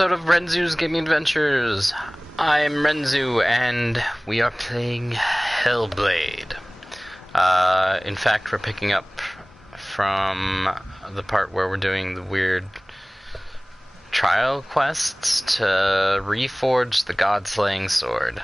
episode of Rhenzu's Gaming Adventures. I'm Rhenzu, and we are playing Hellblade. In fact, we're picking up from the part where we're doing the weird trial quests to reforge the God-slaying sword.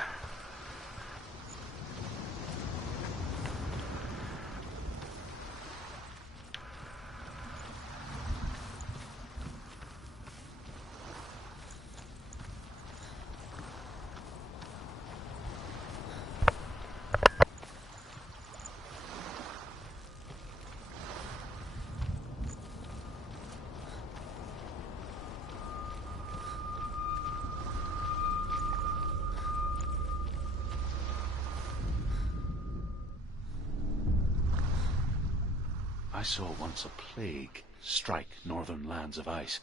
I saw once a plague strike northern lands of ice.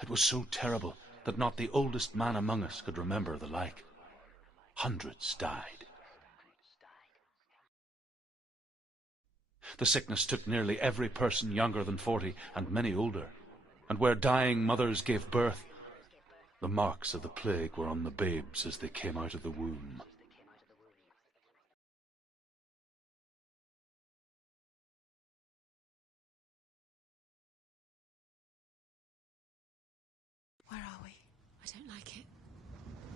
It was so terrible that not the oldest man among us could remember the like. Hundreds died. The sickness took nearly every person younger than 40 and many older. And where dying mothers gave birth, the marks of the plague were on the babes as they came out of the womb. Where are we? I don't like it.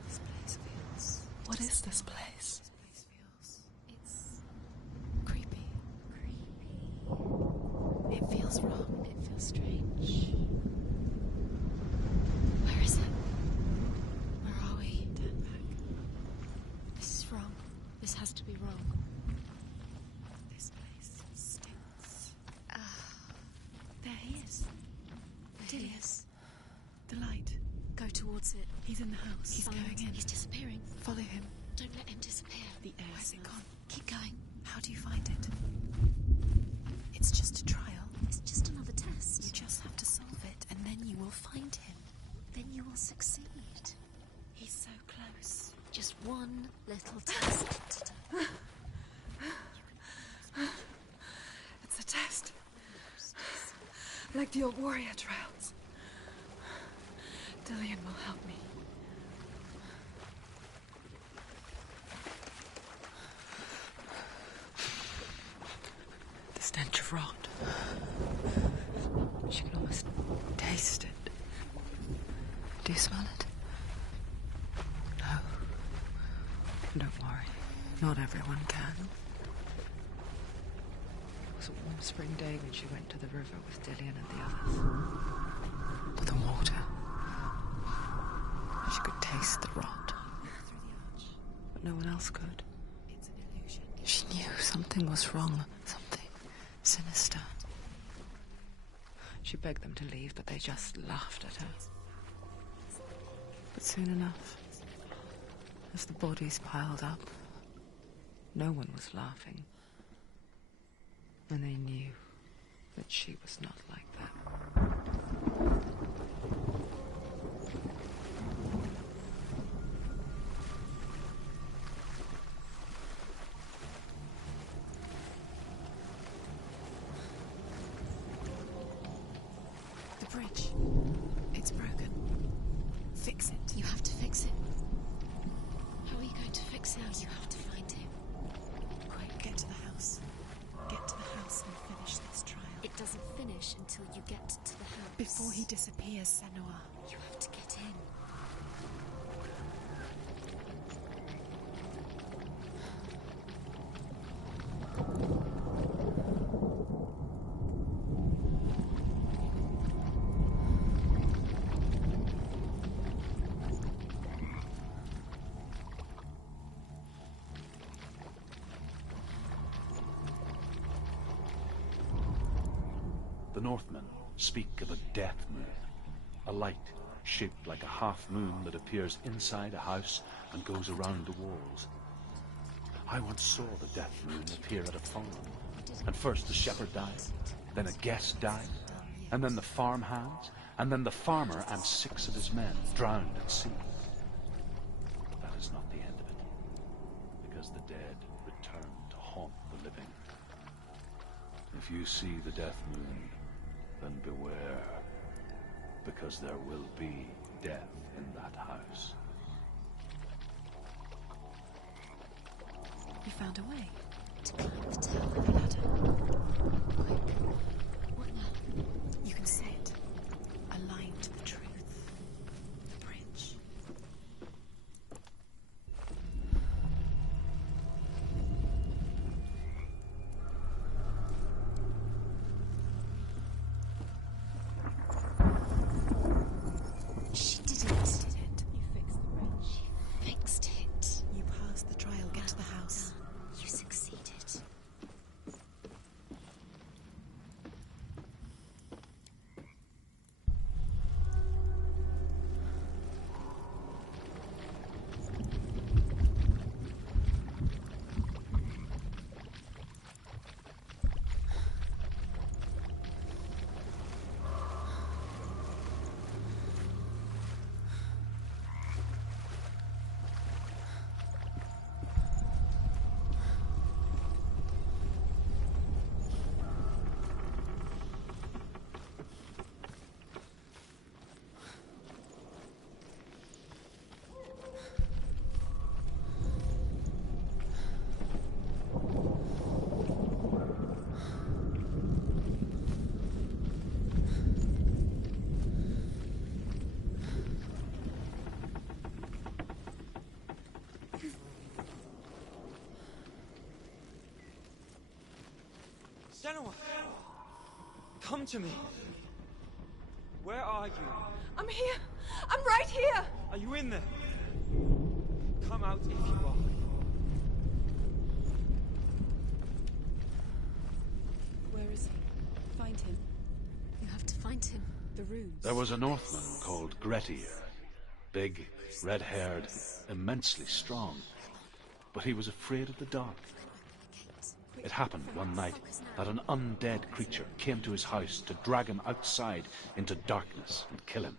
This place feels... What is this place? This place feels... It's... creepy. It feels wrong. It feels strange. Where is it? Where are we? Turn back. This is wrong. This has to be wrong. This place stinks. There he is. There he is. The light. Go towards it. He's in the house. He's going in. He's disappearing. Follow him. Don't let him disappear. The air. Where's it gone? Keep going. How do you find it? It's just a trial. It's just another test. You just have to solve it, and then you will find him. Then you will succeed. He's so close. Just one little test to do. It's a test. Like the old warrior trials. Dillian will help me. The stench of rot. She can almost taste it. Do you smell it? No. Don't worry. Not everyone can. It was a warm spring day when she went to the river with Dillian and the others. For the water. She could taste the rot. But no one else could. It's an illusion. She knew something was wrong. Something sinister. She begged them to leave, but they just laughed at her. But soon enough, as the bodies piled up, no one was laughing. And they knew that she was not like that. Bridge. It's broken. Fix it. You have to fix it. How are you going to fix it? You have to find him. Quick, get to the house. Get to the house and finish this trial. It doesn't finish until you get to the house. Before he disappears, Senua. You have to get in. The Northmen speak of a death moon, a light shaped like a half moon that appears inside a house and goes around the walls. I once saw the death moon appear at a farm, and first the shepherd died, then a guest died, and then the farm hands, and then the farmer and 6 of his men drowned at sea. But that is not the end of it, because the dead return to haunt the living. If you see the death moon, then beware, because there will be death. found a way to climb the tower with a ladder. Quick. What now? You can say it. Aligned to the truth. The bridge. She did it. You fixed the bridge. She fixed it. You passed the trial. Get to the house. You succeeded. Senua! Come to me! Where are you? I'm here! I'm right here! Are you in there? Come out if you are. Where is he? Find him. You have to find him. The runes. There was a Northman called Grettir. Big, red-haired, immensely strong. But he was afraid of the dark. It happened one night that an undead creature came to his house to drag him outside into darkness and kill him.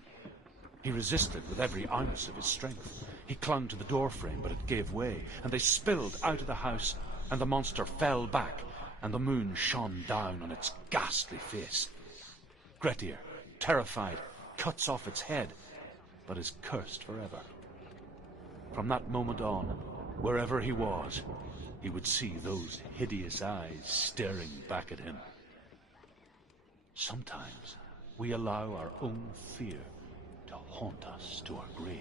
He resisted with every ounce of his strength. He clung to the doorframe, but it gave way, and they spilled out of the house, and the monster fell back, and the moon shone down on its ghastly face. Grettir, terrified, cuts off its head, but is cursed forever. From that moment on, wherever he was, he would see those hideous eyes staring back at him. Sometimes we allow our own fear to haunt us to our grave.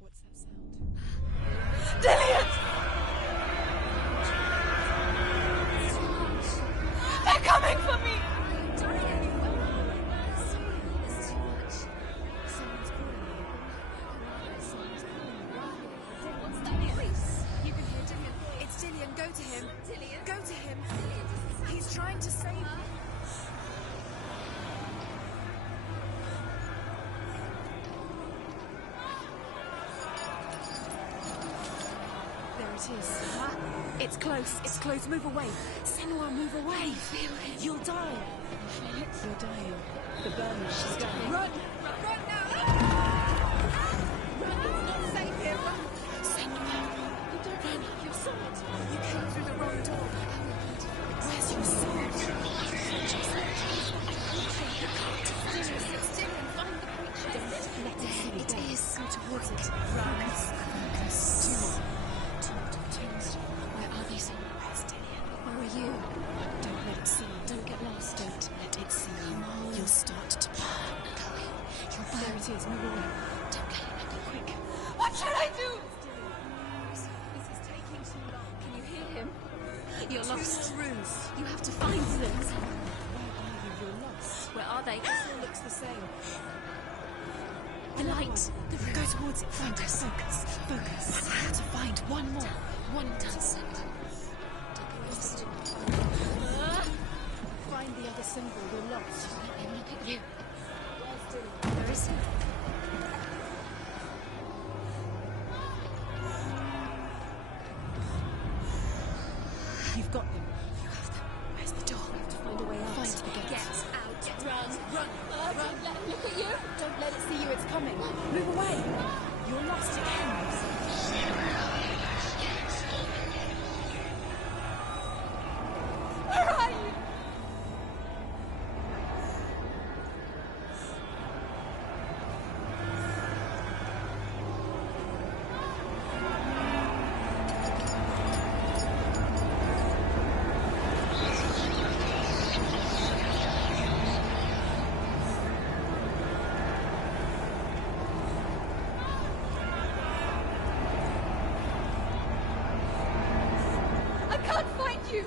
What's that sound? Dillian! They're coming for me! Dillian, go to him. Dillian, go to him. He's trying to save you. There it is. It's close. It's close. Move away. Senua, move away. Feel it. You'll die. Feel it. You're dying. The burning is going. Run! Run now! Run! It's not safe here. Run! Senua. You don't run. Your sword. You came through the wrong door. Where's your sword? Find the creature. Don't let it see you. It is. Go towards it. Run. Focus. Two more. Where are they, Senua? Where's Dillian? Where are you? Don't let it see you. Don't get lost. Don't let it see you. Come on. You'll start to burn. Chloe, you'll burn. There it is. Move away. Don't get it. Quick. What should I do? This is taking too long. Can you hear him? You're Two lost. more rooms. You have to find them. Where are you? You're lost. Where are they? This all looks the same. The light. The room. Go towards it. Find us. Focus. Focus. I have to find one more. One dozen. Don't get lost. Find the other symbol. You're lost. Let me look at you. Where's Dillian? Where is he? You've got them. You have them. Where's the door? We have to find a way out. Find the gates. Get out. Run. Run. Don't let him look at you. Don't let it see you. It's coming. Move away. You're lost again. Where are you? you!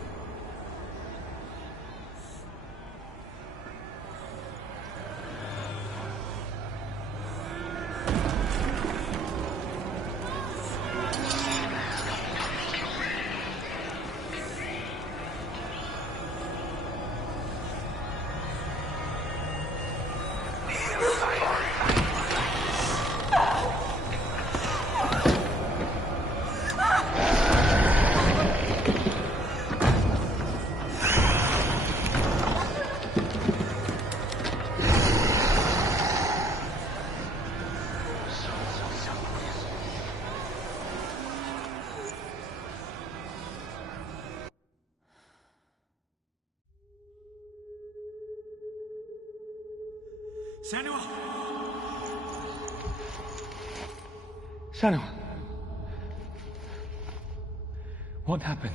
Senua! Senua! What happened?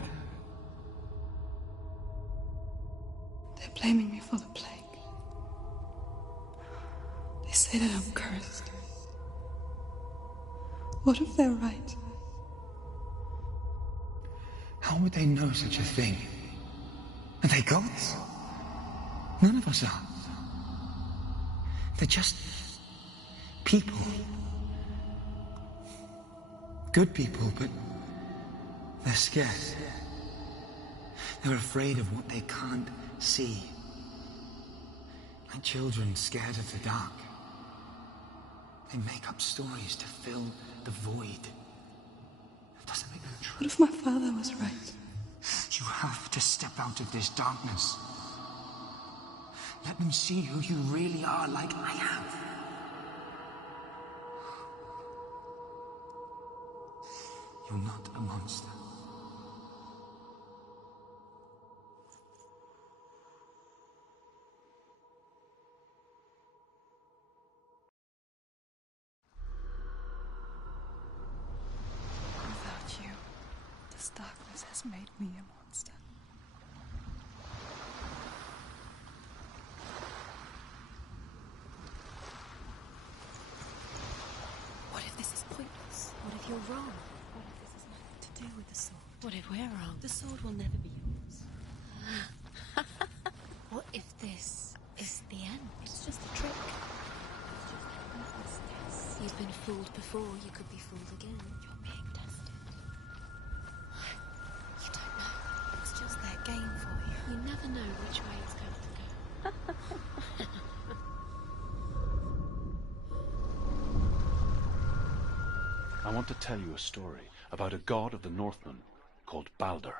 They're blaming me for the plague. They say that I'm cursed. What if they're right? How would they know such a thing? Are they gods? None of us are. They're just people. Good people, but they're scared. They're afraid of what they can't see. Like children scared of the dark. They make up stories to fill the void. It doesn't make them true. What if my father was right? You have to step out of this darkness. Let them see who you really are, like I have. You're not a monster. Without you, this darkness has made me a monster. What if this is pointless? What if you're wrong? What if this has nothing to do with the sword? What if we're wrong? The sword will never be yours. What if this is the end? It's just a trick. Yes. You've been fooled before, you could be fooled again. You're being tested. You don't know. It's just their game for you. You never know which way it's going to go. I want to tell you a story about a god of the Northmen called Balder.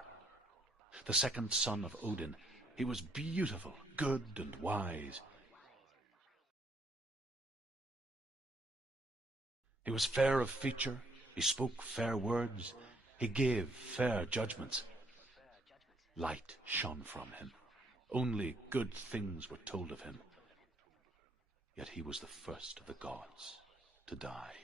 The second son of Odin. He was beautiful, good and wise. He was fair of feature, he spoke fair words, he gave fair judgments. Light shone from him. Only good things were told of him. Yet he was the first of the gods to die.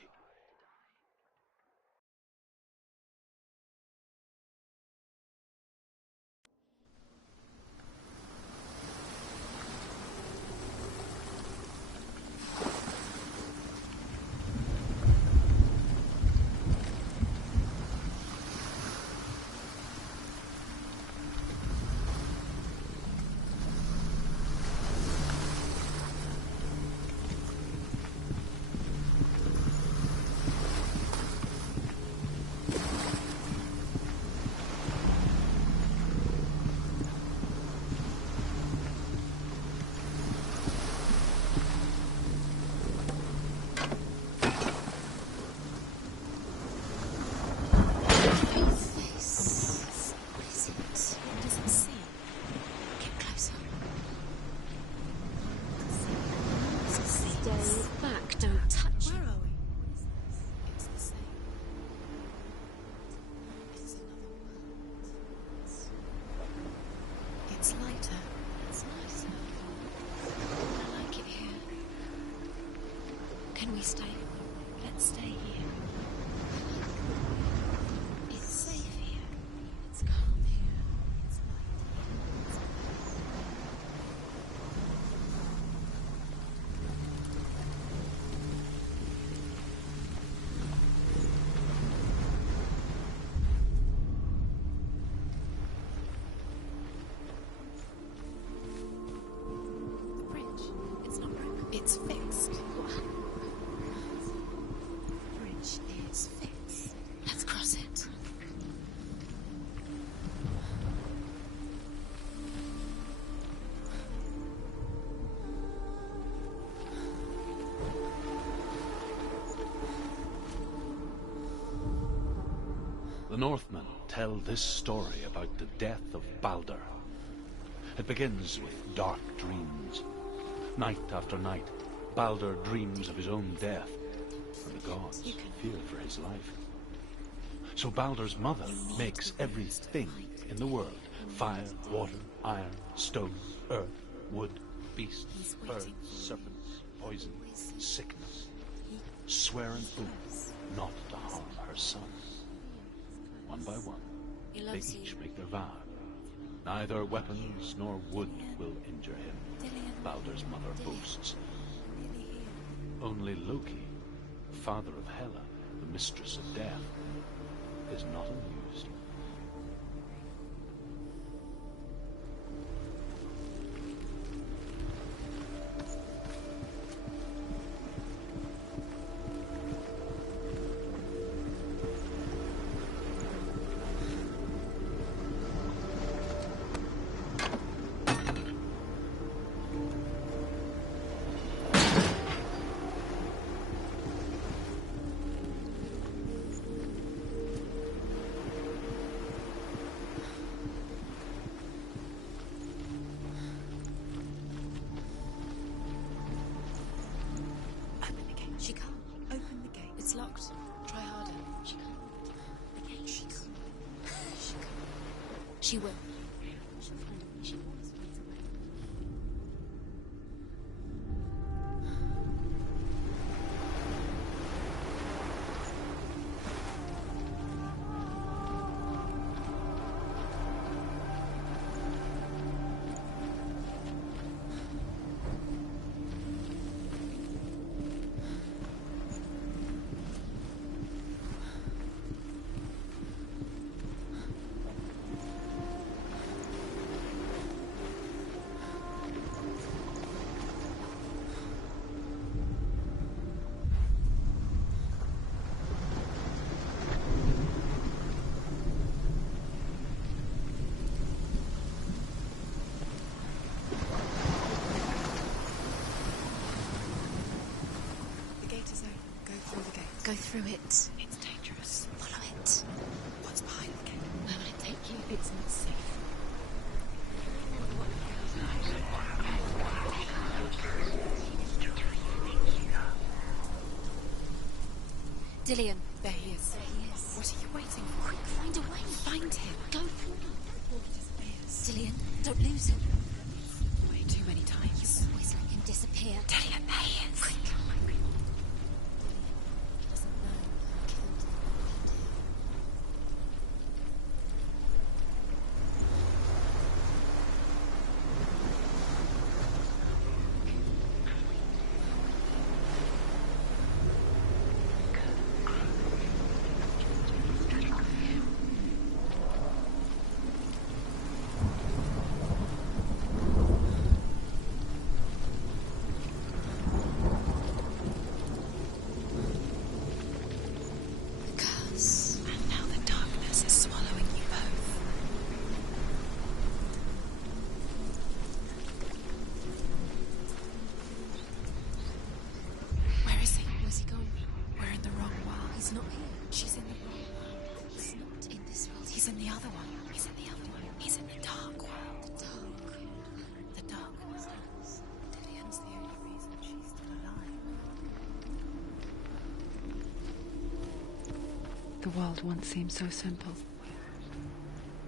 The Northmen tell this story about the death of Baldur. It begins with dark dreams. Night after night, Baldur dreams of his own death, and the gods fear for his life. So Baldur's mother makes everything in the world: fire, water, iron, stone, earth, wood, beasts, birds, serpents, poison, sickness, swear an oath not to harm her son. One by one, they each make their vow. Neither weapons nor wood will injure him, Baldur's mother boasts. Only Loki, father of Hela, the mistress of death, is not amused. She can't. Open the gate. It's locked. Try harder. She can't. The gate. She can't. She can't. She will. She'll find a way. She always finds a way. Go through it. It's dangerous. Follow it. What's behind the gate? Where will it take you? It's not safe. Dillion. There he is. There he is. What are you waiting for? Quick, find a way. Find him. Go through him. Before he disappears. Dillion, don't lose him. Way too many times. You always let him disappear. Dillion, there he is. Quick. The world once seemed so simple.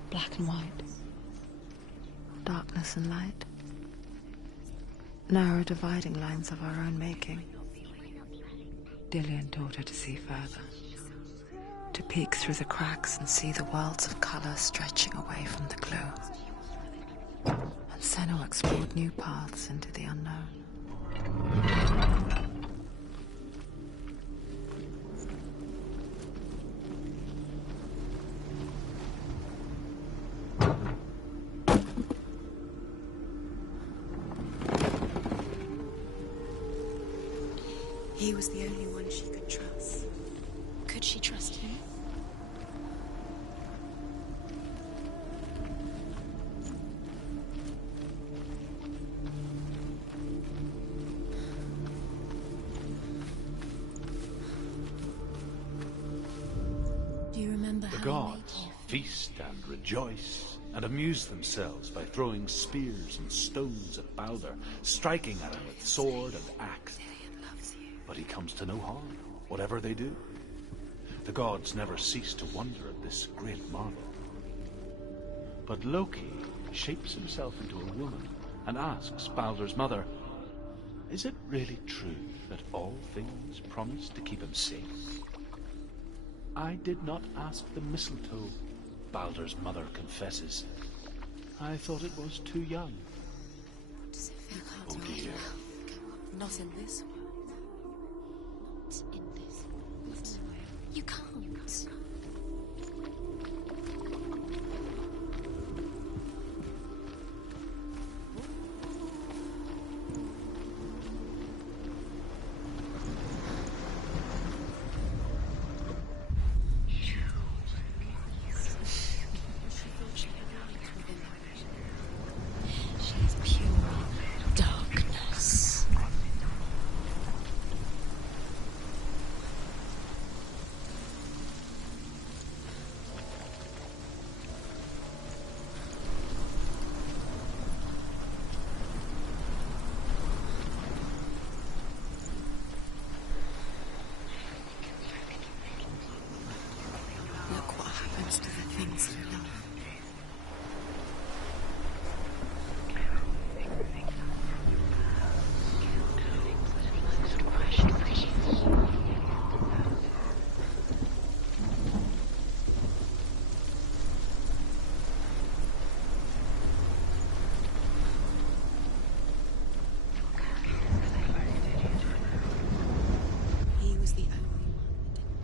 Black and white. Darkness and light. Narrow dividing lines of our own making. Dillion taught her to see further. To peek through the cracks and see the worlds of color stretching away from the glow. And Senua explored new paths into the unknown. He was the only one she could trust. Could she trust him? Do you remember how gods feast and rejoice and amuse themselves by throwing spears and stones at Balder, striking at him with sword and axe. But he comes to no harm, whatever they do. The gods never cease to wonder at this great marvel. But Loki shapes himself into a woman and asks Balder's mother, is it really true that all things promise to keep him safe? I did not ask the mistletoe, Balder's mother confesses. I thought it was too young. Does it feel Oh dear. not in this world? Not in this world. You can't. Look what happens to the things you love. He was the only one that didn't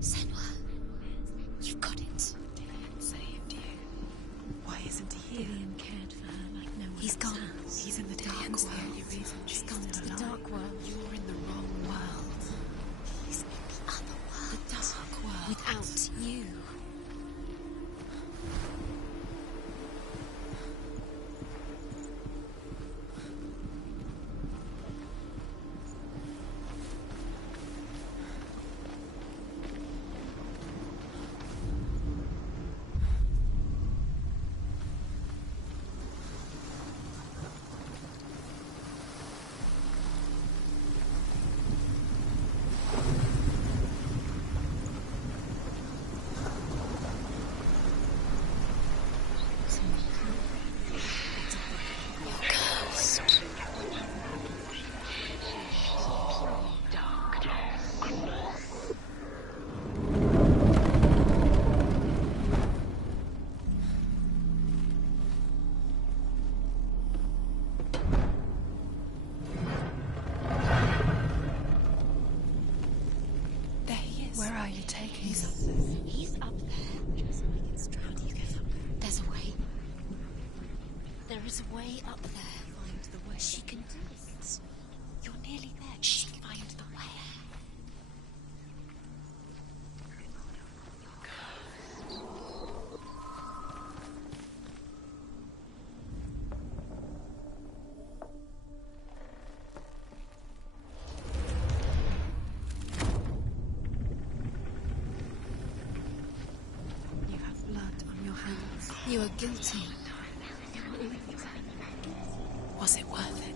Senua, you've got it. Dillian saved you. Why isn't he here? Dillian cared for her like no one He's else gone. has. He's in the dark Dillian's world. the only reason He's she's gone to still the alive. dark world. You're in the wrong world. He's in the other world. The dark world. Without you. There he is. Where are you taking He's me? up there. He's up there. Just like it's How do you get up there? There's a way. There is a way up there. Find the way. She can do it. You're nearly there. She can find the way. You have blood on your hands. You are guilty. Was it worth it?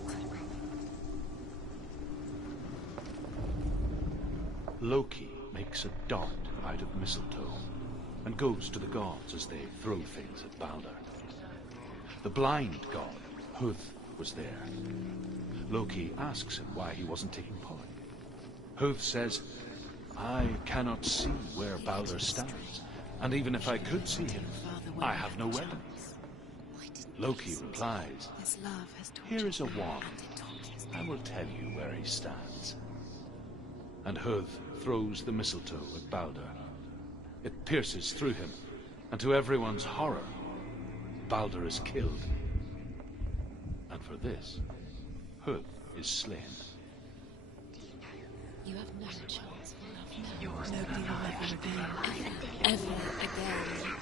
Loki makes a dart out of mistletoe and goes to the gods as they throw things at Balder. The blind god, Huth, was there. Loki asks him why he wasn't taking part. Huth says, I cannot see where Balder stands, and even if I could see him, I have no weapon. Loki replies, This love has taught here you. is a wand. I will tell you where he stands. and Huth throws the mistletoe at Balder. It pierces through him, and to everyone's horror, Balder is killed. And for this, Huth is slain. You have no chance for love now. Nobody will love you again. Ever again.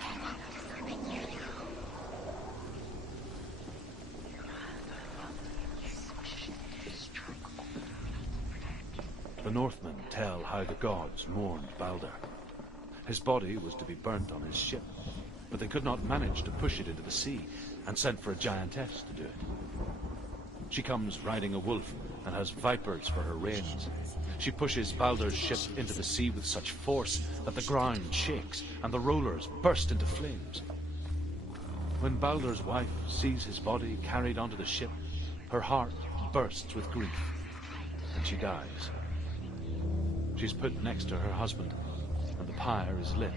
The Northmen tell how the gods mourned Balder. His body was to be burnt on his ship, but they could not manage to push it into the sea, and sent for a giantess to do it. She comes riding a wolf and has vipers for her reins. She pushes Balder's ship into the sea with such force that the ground shakes and the rollers burst into flames. When Balder's wife sees his body carried onto the ship, her heart bursts with grief, and she dies. She's put next to her husband, and the pyre is lit,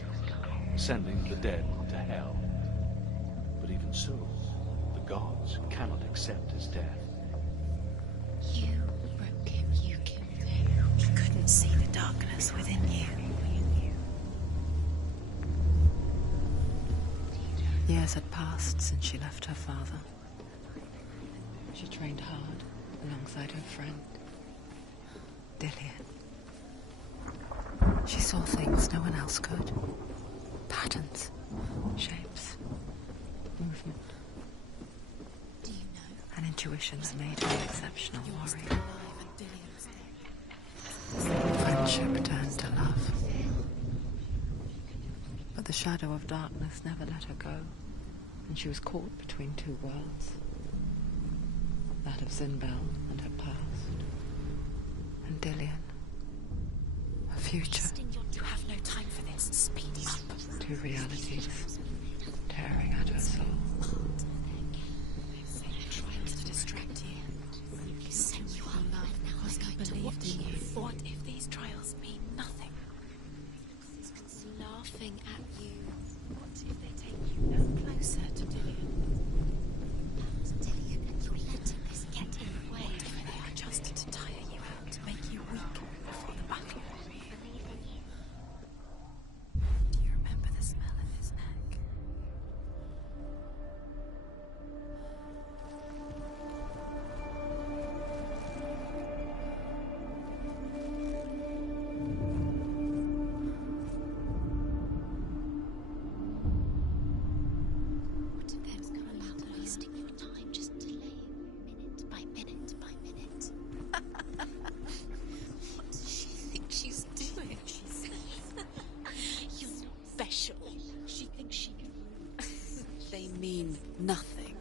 sending the dead to hell. But even so, the gods cannot accept his death. You broke him, you killed him. He couldn't see the darkness within you. Years had passed since she left her father. She trained hard alongside her friend, Dillian. She saw things no one else could. Patterns, shapes, movement. Do you know? An intuition that made her an exceptional warrior. Friendship turned to love. But the shadow of darkness never let her go, and she was caught between two worlds. That of Zinbel and her past, and Dillian, her future. You have no time for this. Speed up. Two realities tearing at her soul. Trying to distract you. You said you are love because I believed in you. What if these trials mean nothing? Laughing at you. What if they take you no closer to Dillian? Dillian, and you're letting this get in the way. What if they are just to tire you out, to make you weak before the battle? Do you remember the smell of his neck? What if there's gonna allow wasting your time just delaying minute by minute by minute? What does she think she's doing? You're not special. She thinks she can. They mean nothing.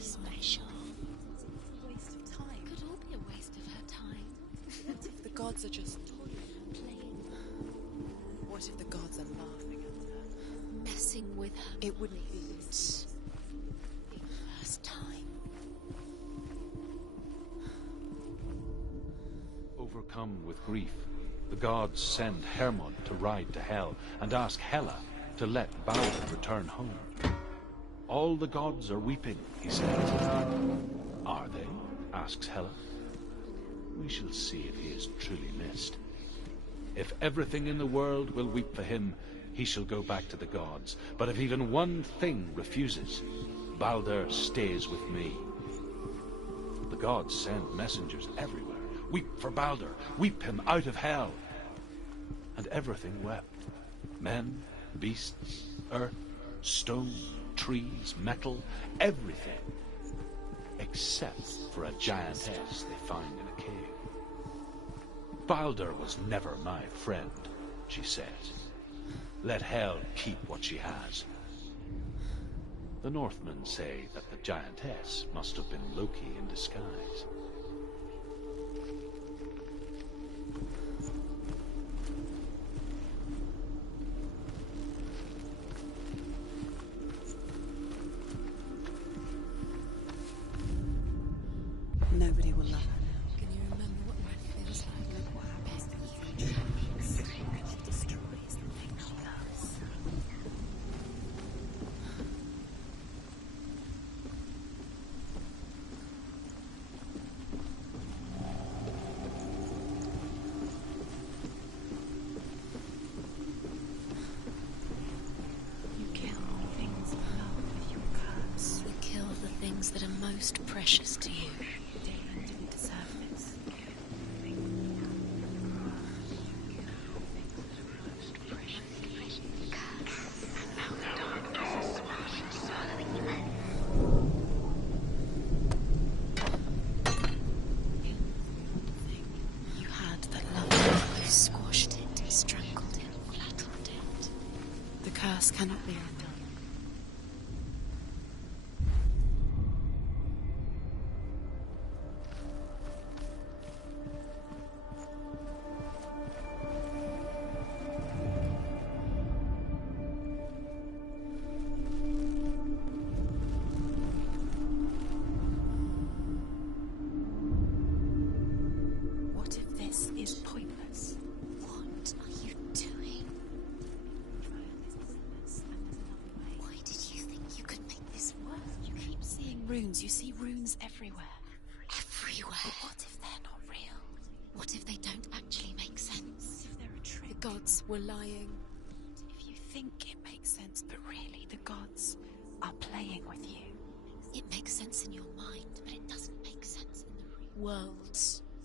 Special. Waste of time. Could all be a waste of her time. What if the gods are just playing? What if the gods are laughing at her? Messing with her. It wouldn't be the first time. Overcome with grief, the gods send Hermod to ride to Hell and ask Hela to let Balder return home. All the gods are weeping, he says. Are they? Asks Hela. We shall see if he is truly missed. If everything in the world will weep for him, he shall go back to the gods. But if even one thing refuses, Balder stays with me. The gods send messengers everywhere. Weep for Balder, weep him out of hell. And everything wept. Men, beasts, earth, stone, trees, metal, everything. Except for a giantess they find in a cave. Balder was never my friend, she says. Let Hel keep what she has. The Northmen say that the giantess must have been Loki in disguise. Nobody will love her now. Can you remember what life feels like? Look what happens to you. It destroys the thing she loves. most precious to you. Dillion didn't deserve this. You had that love. You squashed it, strangled it, flattened it. The curse cannot be undone. What if this is pointless? What are you doing? Why did you think you could make this work? You keep seeing runes. You see runes everywhere. Everywhere. But what if they're not real? What if they don't actually make sense? If they're a trick. The gods were lying. If you think it makes sense, but really the gods are playing with you. It makes sense in your mind, but it doesn't make sense in the real world.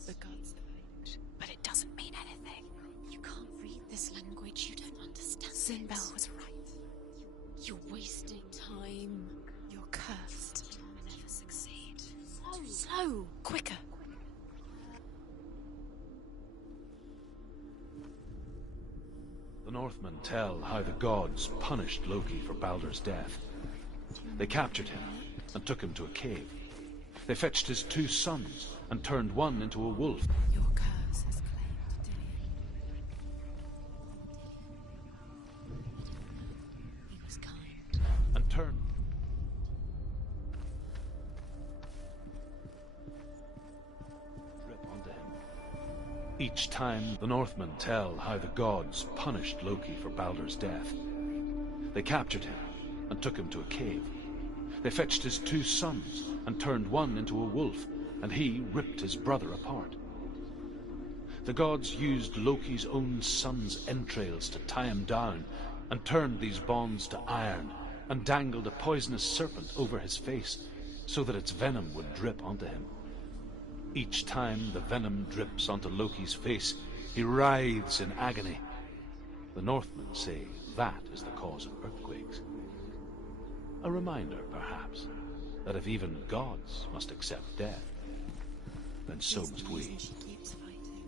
The gods played, but it doesn't mean anything. You can't read this language. You don't understand. Sinbel was right. You're wasting time. You're cursed. You'll never succeed. So, quicker. The Northmen tell how the gods punished Loki for Baldur's death. They captured him and took him to a cave. They fetched his 2 sons and turned one into a wolf. Your curse has claimed Dillion. He was kind. And turned drip onto him. Each time, the Northmen tell how the gods punished Loki for Baldur's death. They captured him and took him to a cave. They fetched his 2 sons and turned one into a wolf, and he ripped his brother apart. The gods used Loki's own son's entrails to tie him down, and turned these bonds to iron, and dangled a poisonous serpent over his face, so that its venom would drip onto him. Each time the venom drips onto Loki's face, he writhes in agony. The Northmen say that is the cause of earthquakes. A reminder, perhaps, that if even gods must accept death, then so must we. She keeps fighting.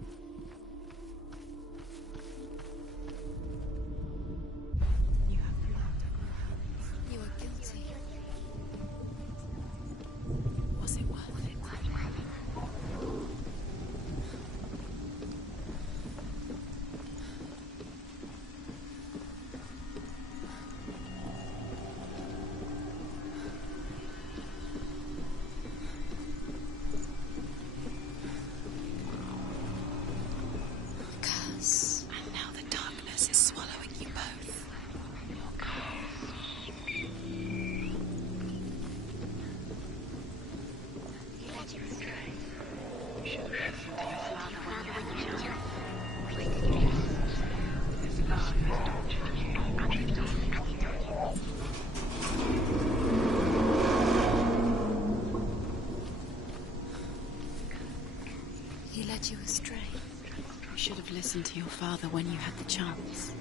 You have blood on your hands. You are guilty. Was it worth it? Curse. And now the darkness is swallowing you both. He led you astray. You should have listened to your father when you had the chance.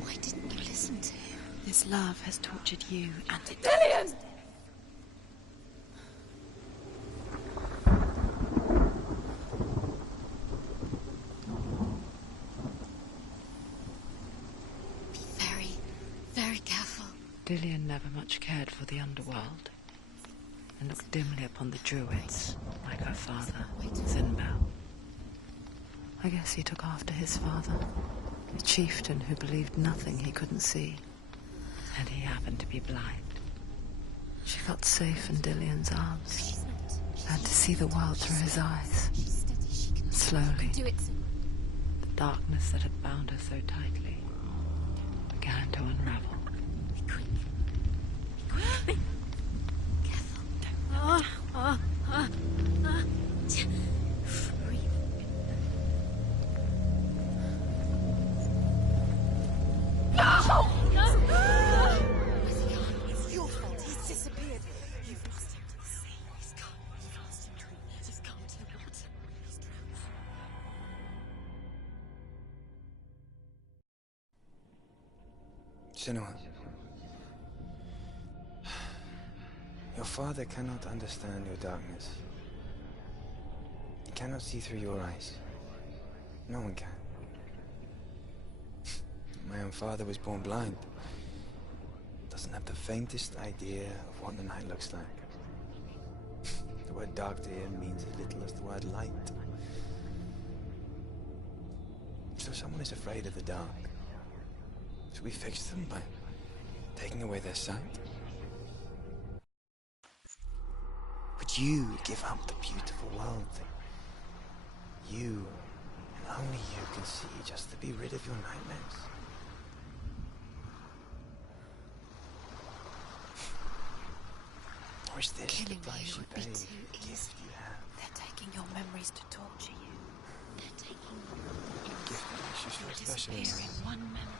Why didn't you listen to him? This love has tortured you, and it... Dillion! Be very, very careful. Dillion never much cared for the underworld, and looked dimly upon the druids, like her father, Sinbel. I guess he took after his father, a chieftain who believed nothing he couldn't see, and he happened to be blind. She felt safe in Dillion's arms, She's not. and to see the world through his eyes. She's steady. She can Slowly, do it. the darkness that had bound her so tightly began to unravel. It's your fault. He's disappeared. You've lost him to the sea. He's gone. Senua. Your father cannot understand your darkness. He cannot see through your eyes. No one can. My own father was born blind. Doesn't have the faintest idea of what the night looks like. The word dark to him means as little as the word light. So someone is afraid of the dark. Should we fix them by taking away their sight? Would you give up the beautiful world that you, and only you, can see just to be rid of your nightmares? Or is this the Killing price you you would be pay too for the easy. gift you have? They're taking your memories to torture you. They're taking A gift that makes you feel special. disappearing one memory.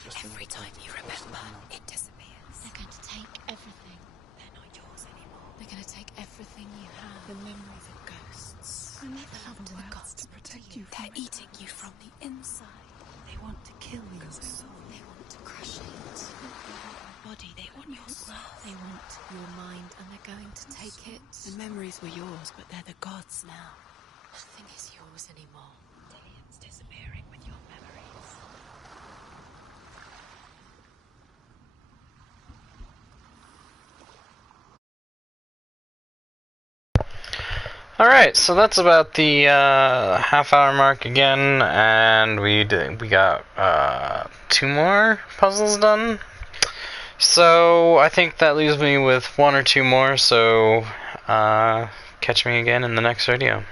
Just Every enough time you to force remember, them out. it disappears. They're going to take everything. They're not yours anymore. They're going to take everything you have. The memories of ghosts. I never Belong have to the words gods. to protect you from They're it. eating you from the inside. They want to kill your soul. They want to crush it. They want your body. They want your soul. They want your mind, and they're going to take it. The memories were yours, but they're the gods now. Nothing is yours anymore. Dillian's disappearing with your memories. Alright, so that's about the half-hour mark again, and we got 2 more puzzles done. So I think that leaves me with 1 or 2 more, so catch me again in the next video.